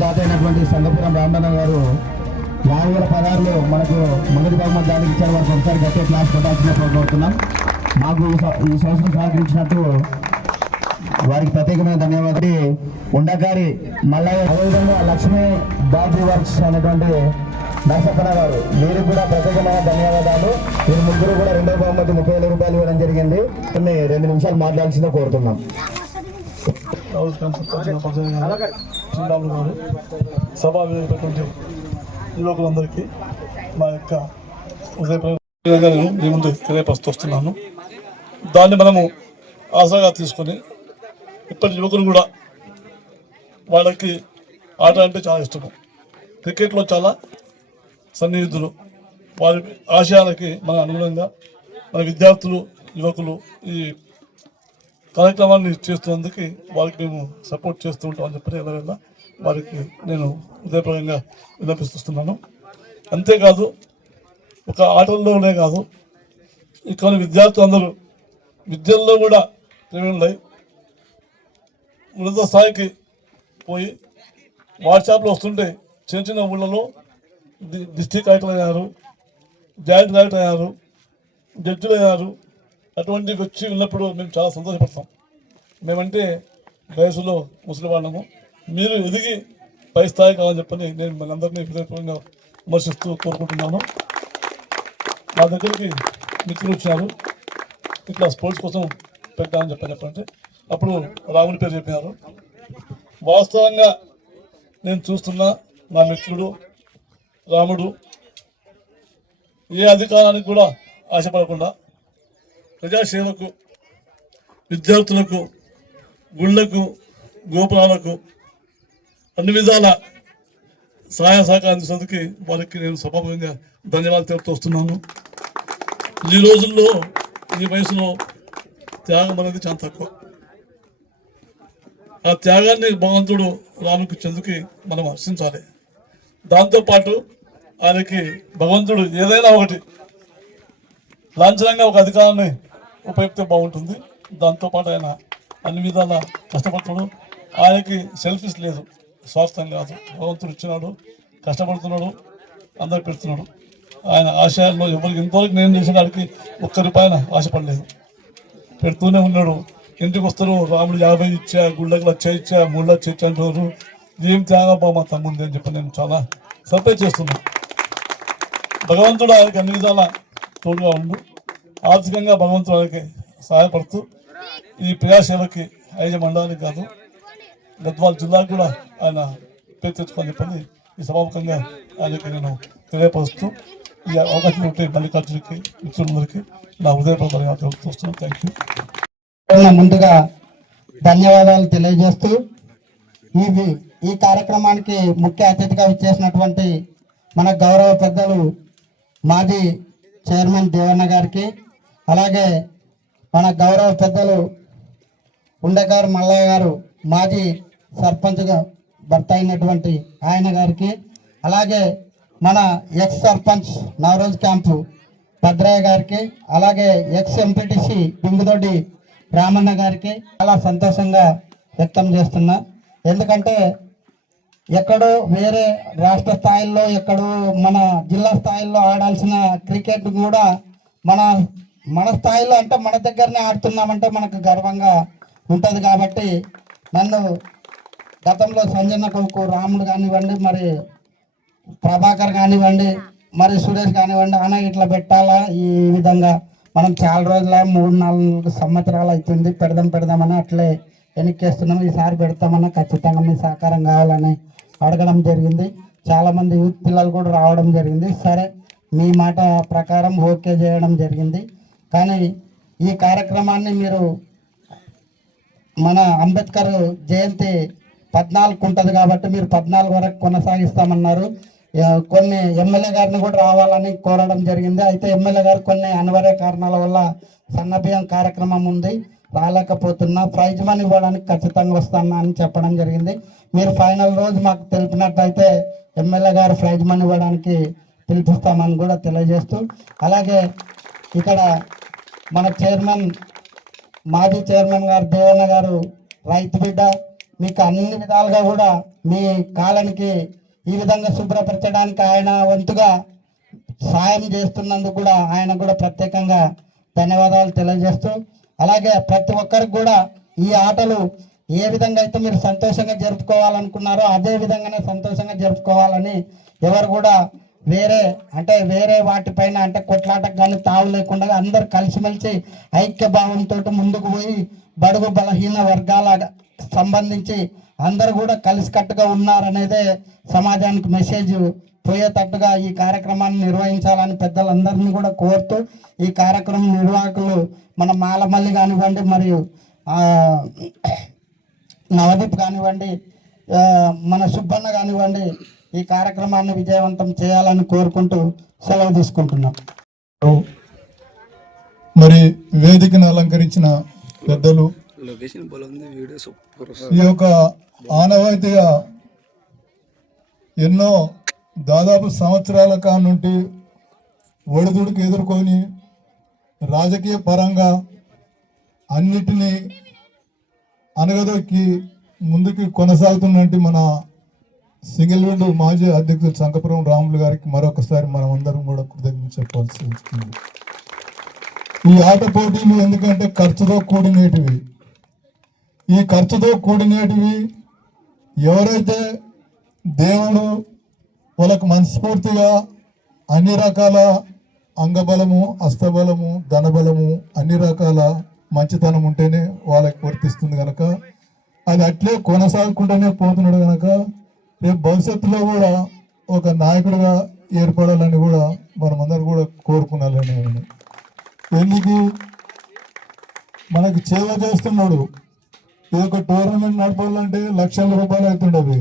జాతి అయినటువంటి సంగపురం రామన్న గారు 2016లో మనకు మొదటి బహుమతి దానికి ఇచ్చారు. వారికి ఒకసారి గట్టే క్లాస్ కొట్టాల్సిన కోరుతున్నాం. మాకు ఈ సంవత్సరం సహకరించినట్టు వారికి ప్రత్యేకమైన ధన్యవాదాలు. ఉండగారి మల్లయ్య, అదేవిధంగా లక్ష్మీ బాబీ వర్క్స్ అనేటువంటి నరసప్పన గారు, వీరికి కూడా ప్రత్యేకమైన ధన్యవాదాలు. వీరు ముగ్గురు కూడా రెండో బహుమతి 30,000 రూపాయలు ఇవ్వడం జరిగింది. 2 నిమిషాలు మాట్లాడాల్సిందో కోరుతున్నాం. సభా వేదికటువంటి యువకులందరికీ మా యొక్క ఉదయపరంగా నేను మీ ముందు తెలియపరుస్తూ వస్తున్నాను. దాన్ని మనము ఆశగా తీసుకొని ఇప్పటి యువకులు కూడా వాళ్ళకి ఆట అంటే చాలా ఇష్టము. క్రికెట్లో చాలా సన్నిహితులు. వారి ఆశయాలకి మన అనుగుణంగా మన విద్యార్థులు యువకులు ఈ కార్యక్రమాన్ని చేస్తున్నందుకు వారికి మేము సపోర్ట్ చేస్తూ ఉంటామని చెప్పి ఎవరైనా వారికి నేను హృదయపూర్వకంగా విన్నపిస్తున్నాను. అంతేకాదు ఒక ఆటల్లోనే కాదు, ఇక్కడ విద్యార్థులు అందరూ విద్యల్లో కూడా ప్రవీణులై ఉన్నత స్థాయికి పోయి వాట్సాప్లో వస్తుంటే చిన్న చిన్న ఊళ్ళలో డిస్ట్రిక్ట్ కలెక్టర్ అయ్యారు, జాయింట్ కలెక్టర్ అయ్యారు, జడ్జిలు అయ్యారు. అటువంటి వచ్చి ఉన్నప్పుడు మేము చాలా సంతోషపడతాం. మేమంటే వయసులో ముసలి వాళ్ళము, మీరు ఎదిగి పై స్థాయి కావాలని చెప్పని నేను మనందరినీ హృదయపూర్వకంగా విమర్శిస్తూ కోరుకుంటున్నాను. మా దగ్గరికి మిత్రులు వచ్చారు, ఇట్లా స్పోర్ట్స్ కోసం పెట్టామని చెప్పంటే అప్పుడు రాముడి పేరు చెప్పినారు. వాస్తవంగా నేను చూస్తున్న నా మిత్రుడు రాముడు ఏ అధికారానికి కూడా ఆశపడకుండా ప్రజాసేవకు, విద్యార్థులకు, గుళ్లకు, గోపురాలకు అన్ని విధాల సహాయ సహకారం అందించేందుకు వారికి నేను సభాముఖంగా ధన్యవాదాలు తెలుపుతూ వస్తున్నాను. ఈ రోజుల్లో ఈ వయసులో త్యాగం అనేది చాలా తక్కువ. ఆ త్యాగాన్ని భగవంతుడు రాముకి ఇచ్చేందుకు మనం హర్షించాలి. దాంతోపాటు ఆయనకి భగవంతుడు ఏదైనా ఒకటి లాంఛనంగా ఒక అధికారాన్ని ఉపయోగిస్తే బాగుంటుంది. దాంతోపాటు ఆయన అన్ని విధాల కష్టపడుతున్నాడు. ఆయనకి సెల్ఫిష్ లేదు, స్వార్థం కాదు. భగవంతుడు ఇచ్చినాడు, కష్టపడుతున్నాడు, అందరు పెడుతున్నాడు. ఆయన ఆశయాల్లో ఎవరికి ఇంతవరకు నేను చేసిన వాడికి ₹1 ఆశపడలేదు, పెడుతూనే ఉన్నాడు. ఇంటికి వస్తారు, రాముడు 50 ఇచ్చా, గుళ్ళకి 1,00,000 ఇచ్చా, 3 లక్షలు ఇచ్చా అంటున్నారు. ఏం త్యాగబ్బా మా తమ్ముంది అని చెప్పి నేను చాలా సర్ప్రైజ్ చేస్తున్నాను. భగవంతుడు ఆయనకి అన్ని విధాల తోడుగా ఉండు. ఆర్థికంగా భగవంతుడు ఆయనకి సహాయపడుతూ ఈ ప్రజాసేవకి ఐజ మండలానికి కాదు, గద్వాల జిల్లాకు కూడా ఆయన పేరు తెచ్చుకోని చెప్పని ఈ సభాముఖంగా ఆయనకి నేను తెలియపరుస్తూ ఈ అవకాశం ఉంటే మల్లికార్జునకి మిత్రులందరికీ నా హృదయపూర్వకంగా తెలుపుతున్నాను. Thank you. ముందుగా ధన్యవాదాలు తెలియజేస్తూ ఈ కార్యక్రమానికి ముఖ్య అతిథిగా విచ్చేసినటువంటి మన గౌరవ పెద్దలు మాజీ చైర్మన్ దేవన్న గారికి, అలాగే మన గౌరవ పెద్దలు ఉండగారు మల్లయ్య గారు మాజీ సర్పంచ్గా భర్త అయినటువంటి ఆయన గారికి, అలాగే మన ఎక్స్ సర్పంచ్ నవరోజ్ క్యాంపు భద్రయ్య గారికి, అలాగే ఎక్స్ ఎంపీటీసీ బింగుదొడ్డి రామన్న గారికి చాలా సంతోషంగా వ్యక్తం చేస్తున్నా. ఎందుకంటే ఎక్కడో వేరే రాష్ట్ర స్థాయిల్లో, ఎక్కడో మన జిల్లా స్థాయిల్లో ఆడాల్సిన క్రికెట్ కూడా మన స్థాయిలో అంటే మన దగ్గరనే ఆడుతున్నామంటే మనకు గర్వంగా ఉంటుంది. కాబట్టి నన్ను గతంలో సంజన్న కొడుకు రాముడు కానివ్వండి, మరి ప్రభాకర్ కానివ్వండి, మరి సురేష్ కానివ్వండి, అన్న ఇట్లా పెట్టాలా, ఈ విధంగా మనం చాలా రోజుల 3-4 సంవత్సరాలు అవుతుంది పెడదామని అట్లే వెనక్కేస్తున్నాం. ఈసారి పెడతామన్నా ఖచ్చితంగా మీ సహకారం కావాలని అడగడం జరిగింది. చాలామంది యూత్ పిల్లలు కూడా రావడం జరిగింది. సరే మీ మాట ప్రకారం ఓకే చేయడం జరిగింది. కానీ ఈ కార్యక్రమాన్ని మీరు మన అంబేద్కర్ జయంతి 14 ఉంటుంది కాబట్టి మీరు 14 వరకు కొనసాగిస్తామన్నారు. కొన్ని ఎమ్మెల్యే గారిని కూడా రావాలని కోరడం జరిగింది. అయితే ఎమ్మెల్యే గారు కొన్ని అనివార్య కారణాల వల్ల సన్నబియ్యం కార్యక్రమం ఉంది, రాలేకపోతున్నా, ప్రైజ్ మనీ ఇవ్వడానికి ఖచ్చితంగా వస్తాను అని చెప్పడం జరిగింది. మీరు ఫైనల్ రోజు మాకు తెలిపినట్లయితే ఎమ్మెల్యే గారు ప్రైజ్ మనీ ఇవ్వడానికి పిలిపిస్తామని కూడా తెలియజేస్తూ, అలాగే ఇక్కడ మన చైర్మన్ మాజీ చైర్మన్ గారు దేవన్న గారు రైతు బిడ్డ, మీకు అన్ని విధాలుగా కూడా మీ కాలనికి ఈ విధంగా శుభ్రపరచడానికి ఆయన వంతుగా సాయం చేస్తున్నందుకు కూడా ఆయన కూడా ప్రత్యేకంగా ధన్యవాదాలు తెలియజేస్తూ, అలాగే ప్రతి ఒక్కరికి కూడా ఈ ఆటలు ఏ విధంగా అయితే మీరు సంతోషంగా జరుపుకోవాలనుకున్నారో అదే విధంగానే సంతోషంగా జరుపుకోవాలని, ఎవరు కూడా వేరే వాటిపైన అంటే కొట్లాటకు కానీ తావు లేకుండా అందరు కలిసిమెలిసి ఐక్య భావంతో ముందుకు పోయి బడుగు బలహీన వర్గాల సంబంధించి అందరు కూడా కలిసికట్టుగా ఉన్నారనేదే సమాజానికి మెసేజ్ పోయేటట్టుగా ఈ కార్యక్రమాన్ని నిర్వహించాలని పెద్దలందరినీ కూడా కోరుతూ, ఈ కార్యక్రమం నిర్వాహకులు మన మాలమల్లి కానివ్వండి, మరియు నవదీప్ కానివ్వండి, మన సుబ్బన్న కానివ్వండి, ఈ కార్యక్రమాన్ని విజయవంతం చేయాలని కోరుకుంటూ సెలవు తీసుకుంటున్నాం. మరి వేదికను అలంకరించిన పెద్దలు, ఈ యొక్క ఆనవాయితీగా ఎన్నో దాదాపు సంవత్సరాల కానుండి ఒడిదుడికి ఎదుర్కొని రాజకీయ పరంగా అన్నిటినీ అనగదొక్కి ముందుకు కొనసాగుతున్నట్టు మన సింగిల్ విండో మాజీ అధ్యక్షులు శంకపురం రాములు గారికి మరొకసారి మనం అందరం కూడా కృతజ్ఞత చెప్పాల్సి వస్తుంది. ఈ ఆట పోటీలు ఎందుకంటే ఖర్చుతో కూడినేటివి. ఈ ఖర్చుతో కూడినేటివి ఎవరైతే దేవుడు వాళ్ళకు మనస్ఫూర్తిగా అన్ని రకాల అంగబలము, హస్తబలము, ధనబలము, అన్ని రకాల మంచితనం ఉంటేనే వాళ్ళకి వర్తిస్తుంది కనుక అది అట్లే కొనసాగుకుంటూనే పోతున్నాడు కనుక రేపు భవిష్యత్తులో కూడా ఒక నాయకుడిగా ఏర్పడాలని కూడా మనమందరం కూడా కోరుకున్నాలని. ఎందుకు మనకి సేవ చేస్తున్నాడు. ఇది ఒక టోర్నమెంట్ నడపాలంటే లక్షల రూపాయలు అవుతుండవి.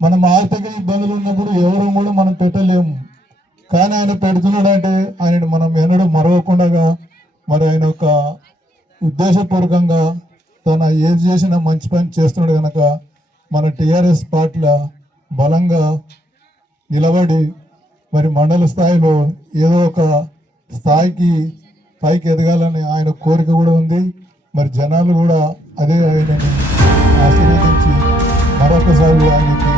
మనం ఆర్థిక ఇబ్బందులు ఉన్నప్పుడు ఎవరు కూడా మనం పెట్టలేము. కానీ ఆయన పెడుతున్నాడు అంటే ఆయన మనం ఎన్నడూ మరవకుండా మరి ఆయన ఒక ఉద్దేశపూర్వకంగా తన ఏది చేసినా మంచి పని చేస్తున్నాడు కనుక మన టీఆర్ఎస్ పార్టీలో బలంగా నిలబడి మరి మండల స్థాయిలో ఏదో ఒక స్థాయికి పైకి ఎదగాలని ఆయన కోరిక కూడా ఉంది. మరి జనాలు కూడా అదే ఆయనని ఆశీర్వదించి మరొకసారి ఆయనకి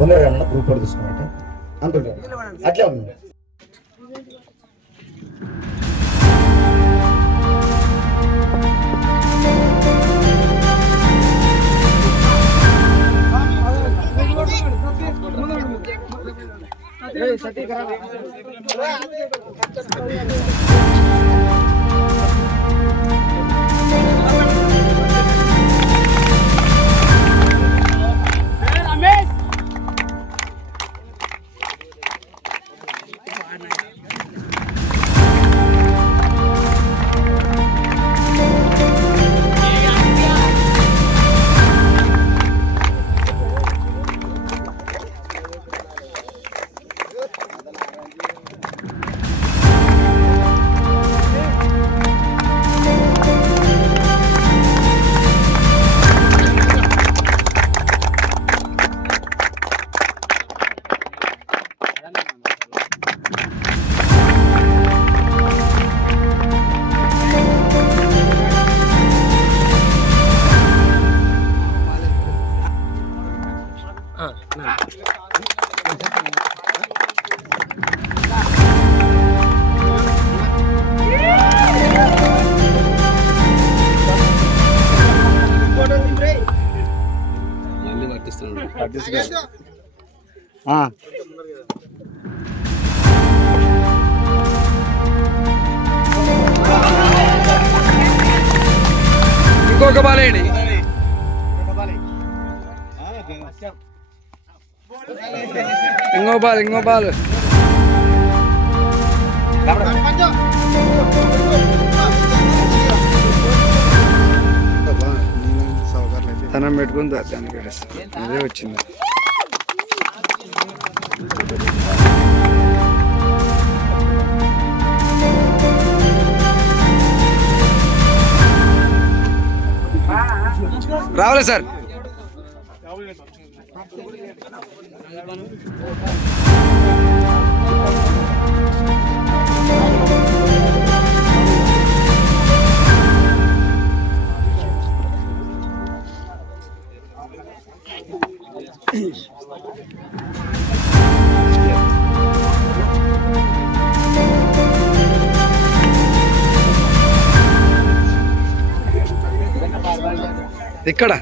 ముందర గ్రూప్ తీసుకున్నట్టు అంటుంటారు అట్లే ఉంది. ఇంకొక బాలేండి. ఇంకో బాల్ ధనం పెట్టుకుని దాన్ని పెట్టేస్తాను. అదే వచ్చింది. రావాలి సార్. ఇక్కడ